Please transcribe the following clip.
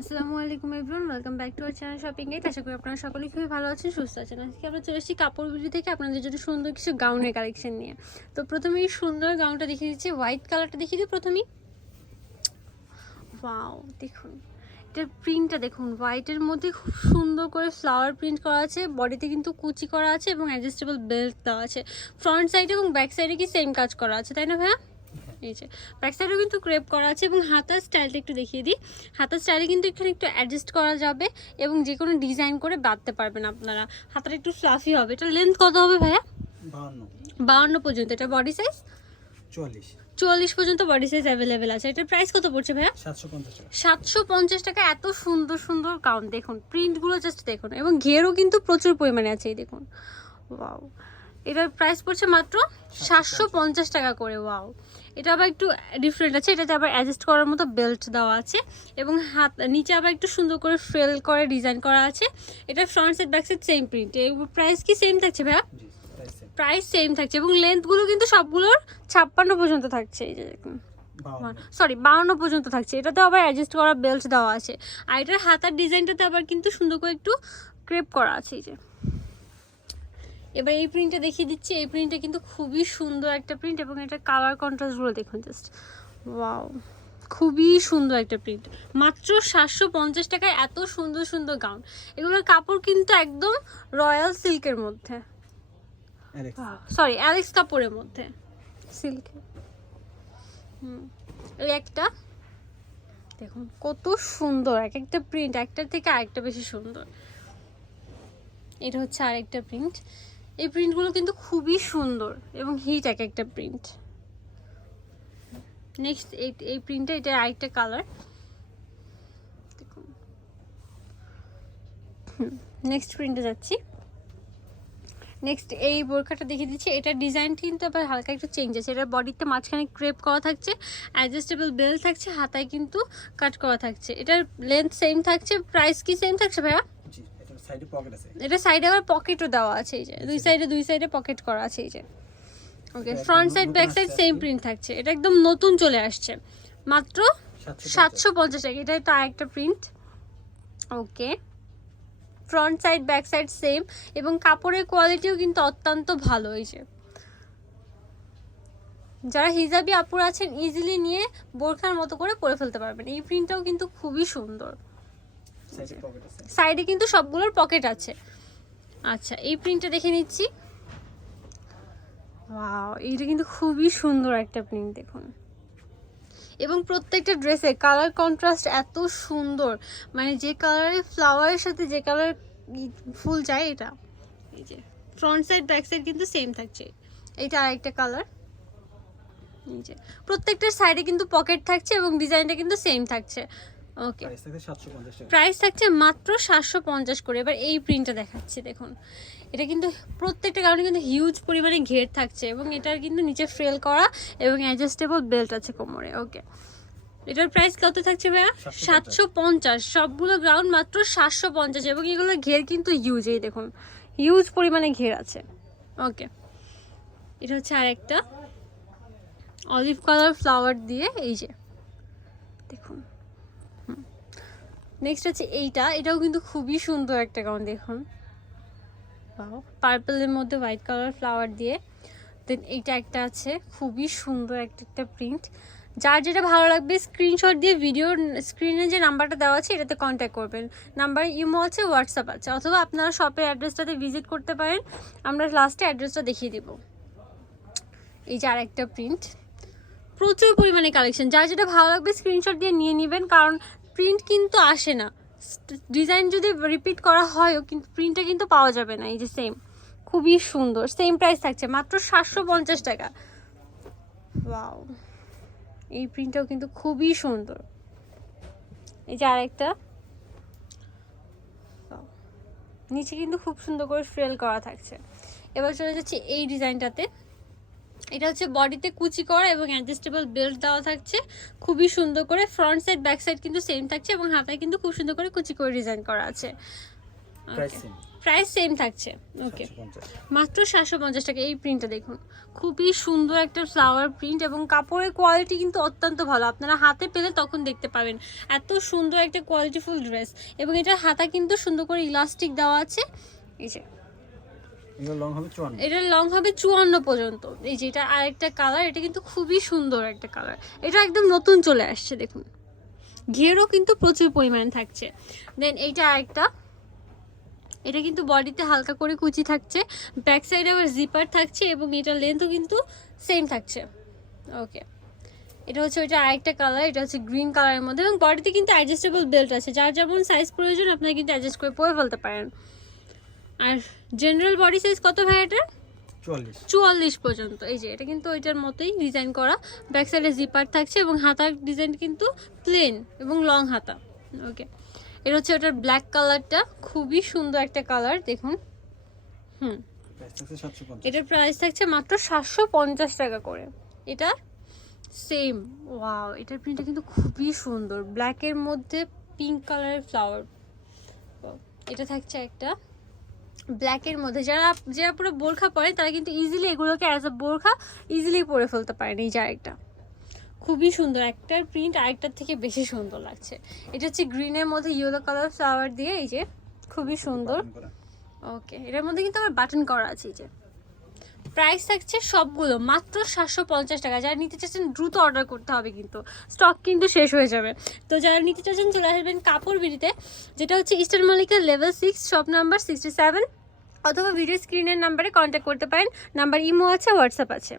আসসালামু আলাইকুম everyone welcome back to our channel shopping guide আশা করি আপনারা সকলেই খুবই ভালো আছেন, সুস্থ আছেন। আজকে আমরা চলে এসেছি কাপড় বিড়ি থেকে আপনাদের জন্য সুন্দর কিছু গাউনের কালেকশন নিয়ে। তো প্রথমে এই সুন্দর গাউনটা দেখিয়ে দিচ্ছি হোয়াইট কালারটা দেখিয়ে দিই প্রথমেই। ওয়াও দেখুন, এটার প্রিন্টটা দেখুন হোয়াইটের মধ্যে খুব সুন্দর করে ফ্লাওয়ার প্রিন্ট করা আছে বডিতে কিন্তু কুচি করা আছে এবং অ্যাডজাস্টেবল বেল্ট দেওয়া আছে। ফ্রন্ট সাইডে এবং ব্যাক সাইডে কি সেম কাজ করা আছে, তাই না ভাইয়া? এই যে ব্যাক সাইডেও কিন্তু ক্রেপ করা আছে এবং হাতার স্টাইলটা একটু দেখিয়ে দিই। হাতার স্টাইলে কিন্তু এখানে একটু অ্যাডজাস্ট করা যাবে এবং যে কোনো ডিজাইন করে বাঁধতে পারবেন আপনারা। হাতাটা একটু ফ্লাফি হবে। এটা লেন্থ কত হবে ভাইয়া? বাউন্ন পর্যন্ত। এটা বডি সাইজ চুয়াল্লিশ। চুয়াল্লিশ পর্যন্ত বডি সাইজ অ্যাভেলেবেল আছে। এটার প্রাইস কত পড়ছে ভাইয়া? সাতশো পঞ্চাশ টাকা। সাতশো পঞ্চাশ টাকা। এত সুন্দর সুন্দর কাউন্ট দেখুন প্রিন্টগুলো জাস্ট দেখুন। এবং ঘেরও কিন্তু প্রচুর পরিমাণে আছে এই দেখুন। ওয়াও এটার প্রাইস পড়ছে মাত্র সাতশো পঞ্চাশ টাকা করে ওয়াও এটা আবার একটু ডিফারেন্ট আছে এটাতে আবার অ্যাডজাস্ট করার মতো বেল্ট দেওয়া আছে এবং হাত নিচে আবার একটু সুন্দর করে ফ্রেল করে ডিজাইন করা আছে। এটা front side back side same print price কি সেম থাকছে ভাইয়া? প্রাইস সেম থাকছে এবং লেন্থগুলো কিন্তু সবগুলোর ছাপ্পান্ন পর্যন্ত থাকছে এই যে দেখুন। সরি বাউন্ন পর্যন্ত থাকছে। এটাতে আবার অ্যাডজাস্ট করা বেল্ট দেওয়া আছে। আর এটার হাতার ডিজাইনটাতে আবার কিন্তু সুন্দর করে একটু ক্রেপ করা আছে এই যে। এবার এই প্রিন্টটা দেখিয়ে দিচ্ছি এই প্রিন্টটা কিন্তু খুবই সুন্দর একটা প্রিন্ট এবং এটা কালার কন্ট্রাস্টগুলো দেখুন জাস্ট ওয়াও খুবই সুন্দর একটা প্রিন্ট মাত্র সাতশো পঞ্চাশ টাকায় এত সুন্দর সুন্দর গাউন এগুলোর কাপড় কিন্তু একদম রয়্যাল সিল্কের মধ্যে। সরি অ্যালেক্স কাপড়ের মধ্যে সিল্কে হুম এই একটা দেখুন কত সুন্দর এক একটা প্রিন্ট একটার থেকে আরেকটা বেশি সুন্দর। এটা হচ্ছে আরেকটা প্রিন্ট এই প্রিন্টগুলো কিন্তু খুবই সুন্দর এবং হিট এক একটা প্রিন্ট নেক্সট এই এই প্রিন্টটা এটা আরেকটা কালার নেক্সট প্রিন্টে যাচ্ছি। নেক্সট এই বোরখাটা দেখিয়ে দিচ্ছি। এটার ডিজাইন কিন্তু আবার হালকা একটু চেঞ্জ আছে। এটার বডিতে মাঝখানে ক্রেপ করা থাকছে অ্যাডজাস্টেবল বেল থাকছে, হাতায় কিন্তু কাট করা থাকছে। এটার লেন্থ সেম থাকছে প্রাইস কি সেম থাকছে ভাইয়া? এটা সাইডে পকেট আছে। এটা সাইডে আবার পকেটও দেওয়া আছে এই যে। দুই সাইডে দুই সাইডে পকেট করা আছে এই যে। Okay front side back side same print থাকছে। এটা একদম নতুন চলে আসছে। মাত্র সাতশো পঞ্চাশ। টাকা। এটা তো আরেকটা print okay front side back side same এবং কাপড়ের কোয়ালিটিও কিন্তু অত্যন্ত ভালো এই যে। যারা হিজাবি আপুর আছেন ইজিলি নিয়ে বোরখার মতো করে পরে ফেলতে পারবেন। এই প্রিন্টটাও কিন্তু খুবই সুন্দর। সাইডে কিন্তু সবগুলোর পকেট আছে। আচ্ছা এই প্রিন্টটা দেখে নিচ্ছি। ওয়াও এইটা কিন্তু খুবই সুন্দর একটা প্রিন্ট দেখুন। এবং প্রত্যেকটা ড্রেসে কালার কন্ট্রাস্ট এত সুন্দর। মানে যে কালারের ফ্লাওয়ারের সাথে যে কালার ফুল যায় এটা। এই যে ফ্রন্ট সাইড ব্যাক সাইড কিন্তু সেম থাকছে। এইটা আরেকটা কালার এই যে, প্রত্যেকটার সাইডে কিন্তু পকেট থাকছে এবং ডিজাইনটা কিন্তু সেম থাকছে। ওকে প্রাইস থাকছে মাত্র সাতশো পঞ্চাশ করে। এবার এই প্রিন্টটা দেখাচ্ছি দেখুন। এটা কিন্তু প্রত্যেকটা কারণে কিন্তু হিউজ পরিমাণে ঘের থাকছে এবং এটার কিন্তু নিচে ফ্রেল করা এবং অ্যাডজাস্টেবল বেল্ট আছে কোমরে। ওকে এটার প্রাইস কত থাকছে ভাইয়া? সাতশো পঞ্চাশ। সবগুলো গ্রাউন্ড মাত্র সাতশো পঞ্চাশ এবং এগুলোর ঘের কিন্তু হিউজ এই দেখুন। হিউজ পরিমাণে ঘের আছে। ওকে এটা হচ্ছে আরেকটা। অলিভ কালার ফ্লাওয়ার দিয়ে এই যে। দেখুন। নেক্সট হচ্ছে এইটা। এটাও কিন্তু খুবই সুন্দর একটা গাউন দেখুন। পার্পলের মধ্যে হোয়াইট কালার ফ্লাওয়ার দিয়ে। দেন এইটা একটা আছে, খুবই সুন্দর একটা একটা প্রিন্ট যার যেটা ভালো লাগবে স্ক্রিনশট দিয়ে ভিডিওর স্ক্রিনে যে নাম্বারটা দেওয়া আছে, এটাতে কন্ট্যাক্ট করবেন। নাম্বার ইমো আছে হোয়াটসঅ্যাপ আছে, অথবা আপনারা শপের অ্যাড্রেসটাতে ভিজিট করতে পারেন। আমরা লাস্টে অ্যাড্রেসটা দেখিয়ে দিব। এই যে আরেকটা প্রিন্ট প্রচুর পরিমাণে কালেকশন যার যেটা ভালো লাগবে স্ক্রিনশট দিয়ে নিয়ে নেবেন, কারণ প্রিন্ট কিন্তু আসে না। ডিজাইন যদি রিপিট করা হয়ও কিন্তু প্রিন্টটা কিন্তু পাওয়া যাবে না, এই যে সেম খুবই সুন্দর সেম প্রাইস থাকছে, মাত্র সাতশো পঞ্চাশ টাকা। ওয়াও এই প্রিন্টটাও কিন্তু খুবই সুন্দর। এই যে আরেকটা. নিচে কিন্তু খুব সুন্দর করে ফ্রেল করা থাকছে। এবার চলে যাচ্ছে এই ডিজাইনটাতে এটা হচ্ছে বডিতে কুচি করা এবং অ্যাডজাস্টেবল বেল্ট দেওয়া থাকছে। খুবই সুন্দর করে ফ্রন্ট সাইড ব্যাক সাইড কিন্তু সেম থাকছে এবং হাতায় কিন্তু খুব সুন্দর করে কুচি করে ডিজাইন করা আছে। প্রাইস সেম থাকছে। ওকে মাত্র সাতশো পঞ্চাশ টাকা এই প্রিন্টটা দেখুন। খুবই সুন্দর একটা ফ্লাওয়ার প্রিন্ট এবং কাপড়ের কোয়ালিটি কিন্তু অত্যন্ত ভালো। আপনারা হাতে পেলে তখন দেখতে পাবেন। এত সুন্দর একটা কোয়ালিটিফুল ড্রেস এবং এটার হাতা কিন্তু সুন্দর করে ইলাস্টিক দেওয়া আছে। এই যে। এটা লং হবে চুয়ান্ন পর্যন্ত। এই যে এটা আরেকটা কালার এটা কিন্তু খুবই সুন্দর একটা কালার এটা একদম নতুন চলে আসছে, দেখুন। ঘেরও কিন্তু প্রচুর পরিমাণে থাকছে। দেন এইটা আরেকটা। এটা কিন্তু বডিতে হালকা করে কুচি থাকছে। ব্যাক সাইডে আবার জিপার থাকছে এবং এটার লেন্থও কিন্তু সেম থাকছে। ওকে এটা হচ্ছে ওইটা আরেকটা কালার এটা হচ্ছে গ্রিন কালারের মধ্যে। এবং বডিতে কিন্তু অ্যাডজাস্টেবল বেল্ট আছে। যার যেমন সাইজ প্রয়োজন, আপনারা কিন্তু অ্যাডজাস্ট করে পরে ফেলতে পারেন। আর জেনারেল বডি সাইজ কত ভাই এটা? চুয়াল্লিশ। পর্যন্ত। এই যে এটা কিন্তু ওইটার মতোই ডিজাইন করা। ব্যাক সাইডে জিপার থাকছে এবং হাতার ডিজাইন কিন্তু প্লেন এবং লং হাতা। ওকে এটা হচ্ছে ওটার ব্ল্যাক কালারটা খুবই সুন্দর একটা কালার দেখুন। হুম। এটার প্রাইস থাকছে মাত্র সাতশো পঞ্চাশ টাকা করে। এটা সেম ওয়াও এটার প্রিন্টটা কিন্তু খুবই সুন্দর। ব্ল্যাকের মধ্যে পিঙ্ক কালারের ফ্লাওয়ার এটা থাকছে একটা। ব্ল্যাকের মধ্যে। যারা যারা পুরো বোরখা পরে তারা কিন্তু ইজিলি এগুলোকে অ্যাজ আ বোরখা ইজিলি পরে ফেলতে পারেন এই জায়গাটা খুবই সুন্দর একটার প্রিন্ট আরেকটার থেকে বেশি সুন্দর লাগছে। এটা হচ্ছে গ্রিনের মধ্যে ইয়েলো কালার ফ্লাওয়ার দিয়ে এই যে খুবই সুন্দর। ওকে এটার মধ্যে কিন্তু আমার বাটন করা আছে এই যে। প্রাইস থাকছে সবগুলো, মাত্র সাতশো পঞ্চাশ টাকা। যারা নিতে চাচ্ছেন, দ্রুত অর্ডার করতে হবে কিন্তু। স্টক কিন্তু শেষ হয়ে যাবে। তো যারা নিতে চাচ্ছেন, চলে আসবেন কাপড় বিড়িতে। যেটা হচ্ছে eastern মল্লিকার level six shop number sixty seven অথবা ভিডিও স্ক্রিনের নাম্বারে কন্ট্যাক্ট করতে পারেন। নাম্বার ইমো আছে হোয়াটসঅ্যাপ আছে।